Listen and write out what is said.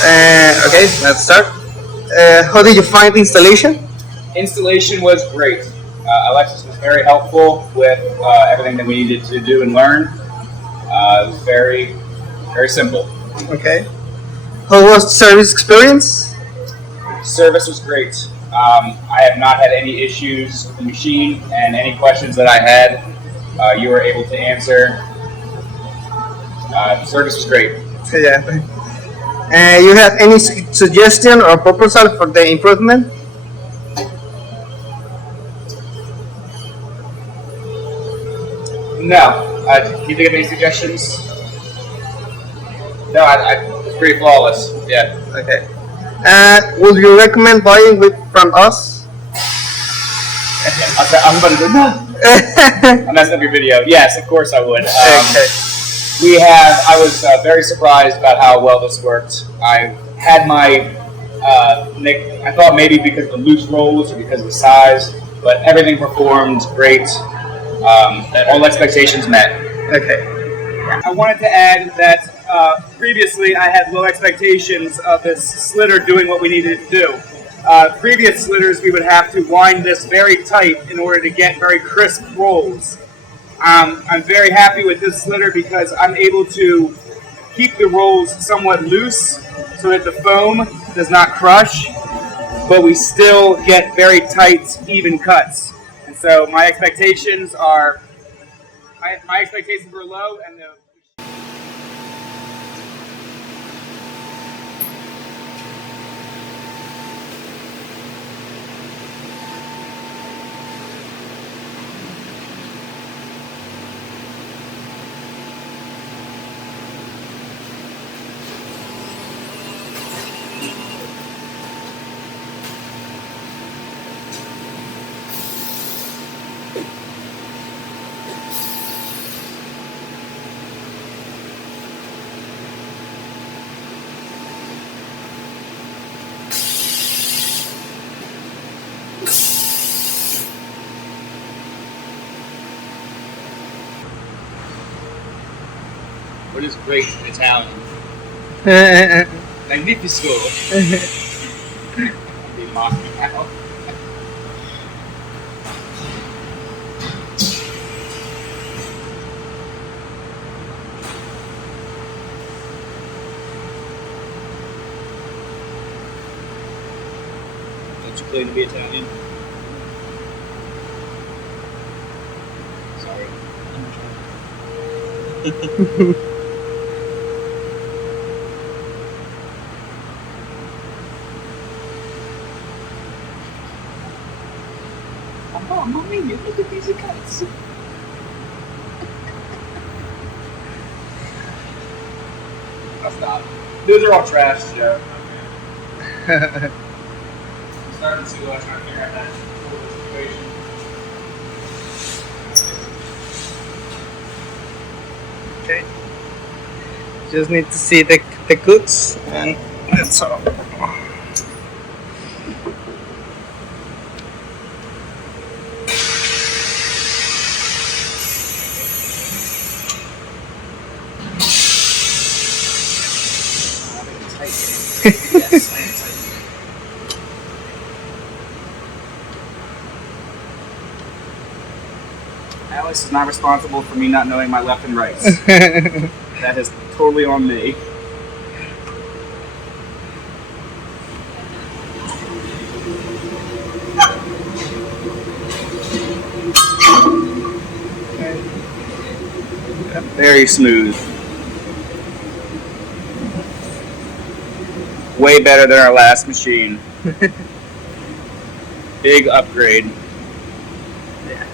Okay, let's start. How did you find the installation? Installation was great. Alexis was very helpful with everything that we needed to do and learn. It was very, very simple. Okay. How was the service experience? Service was great. I have not had any issues with the machine, and any questions that I had, you were able to answer. Service was great. Yeah. You have any suggestion or proposal for the improvement? No. Can you think of any suggestions? No, it's pretty flawless. Yeah. Okay. Would you recommend buying from us? I'm about to do I'm messing up your video. Yes, of course I would. Okay. I was very surprised about how well this worked. I had my, I thought maybe because of the loose rolls or because of the size, but everything performed great. All expectations met. Okay. I wanted to add that previously I had low expectations of this slitter doing what we needed to do. Previous slitters, we would have to wind this very tight in order to get very crisp rolls. I'm very happy with this slitter because I'm able to keep the rolls somewhat loose so that the foam does not crush, but we still get very tight, even cuts. And so my expectations were low, and What is great in Italian? Magnifico. Be mocking now. Don't you claim to be Italian? Sorry. Oh, mommy, look at these cuts. I'll stop. Those are all trash, Joe. I'm starting to try to figure out that situation. Okay. Just need to see the goods, and that's all. Yes, Alex is not responsible for me not knowing my left and rights. That is totally on me. Very smooth. Way better than our last machine. Big upgrade. Yeah.